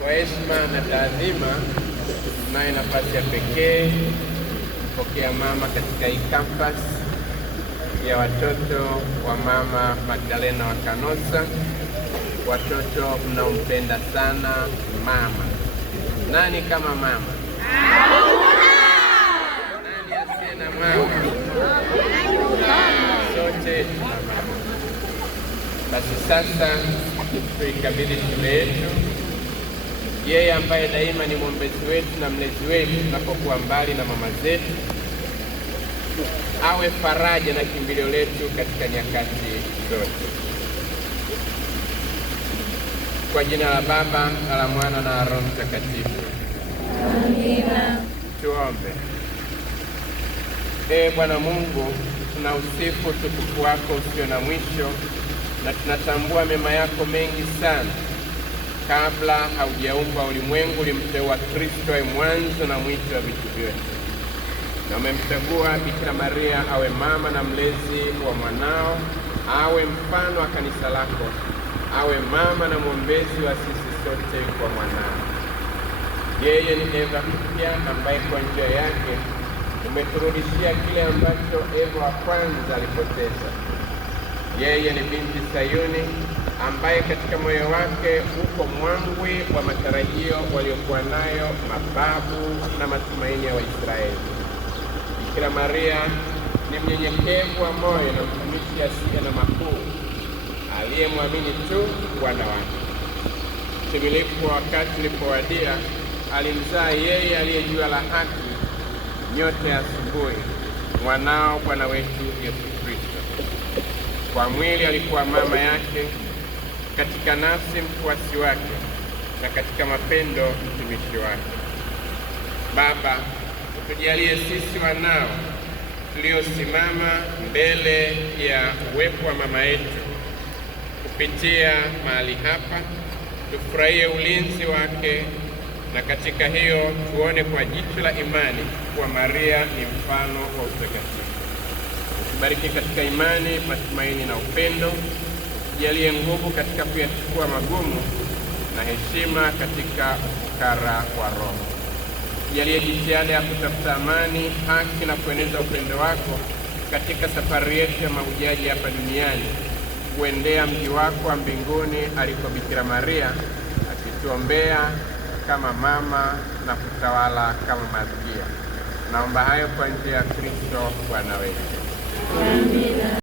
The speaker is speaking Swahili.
Kwa heshima na taadhima, tunayo nafasi ya pekee kupokea mama katika hii campus ya watoto wa Mama Magdalena wa Canossa, watoto mnaompenda sana mama. Nani kama mama? Nani asiye na mama? Sote tuna mama. Basi sasa tuikabidhi shule yetu yeye ambaye daima ni mwombezi wetu na mlezi wetu tunapokuwa mbali na mama zetu, awe faraja na kimbilio letu katika nyakati zote. Kwa jina la Baba na la Mwana na la Roho Mtakatifu. Amina. Tuombe. Bwana Mungu, tunausifu utukufu wako usio na mwisho na tunatambua mema yako mengi sana. Kabla haujaumbwa ulimwengu, ulimteua Kristo awe mwanzo na mwisho wa vitu vyote, na umemchagua Bikira Maria awe mama na mlezi wa mwanao, awe mfano wa kanisa lako, awe mama na mwombezi wa sisi sote kwa mwanao. Yeye ni Eva mpya ambaye kwa njia yake umeturudishia kile ambacho Eva wa kwanza alipoteza. Yeye ni binti Sayuni ambaye katika moyo wake uko mwangwi wa matarajio waliokuwa nayo mababu na matumaini ya Waisraeli. Bikira Maria ni mnyenyekevu wa moyo na mtumishi asiye na makuu, aliyemwamini tu Bwana wake. Utimilifu wa wakati ulipowadia, alimzaa yeye aliyejua la haki, nyota ya asubuhi, mwanao Bwana wetu Yesu Kristo. Kwa mwili alikuwa mama yake, katika nafsi mfuasi wake, na katika mapendo mtumishi wake. Baba, utujalie sisi wanao tuliosimama mbele ya uwepo wa mama yetu kupitia mahali hapa, tufurahie ulinzi wake, na katika hiyo tuone kwa jicho la imani kuwa Maria ni mfano wa utakatifu. Tubariki katika imani, matumaini na upendo. Tujalie nguvu katika kuyachukua magumu na heshima katika ufukara wa roho. Tujalie jitihada ya kutafuta amani, haki na kueneza upendo wako katika safari yetu ya mahujaji hapa duniani, kuendea mji wako wa mbinguni aliko Bikira Maria, akituombea kama mama na kutawala kama malkia. Naomba hayo kwa njia ya Kristo Bwana wetu. Amina.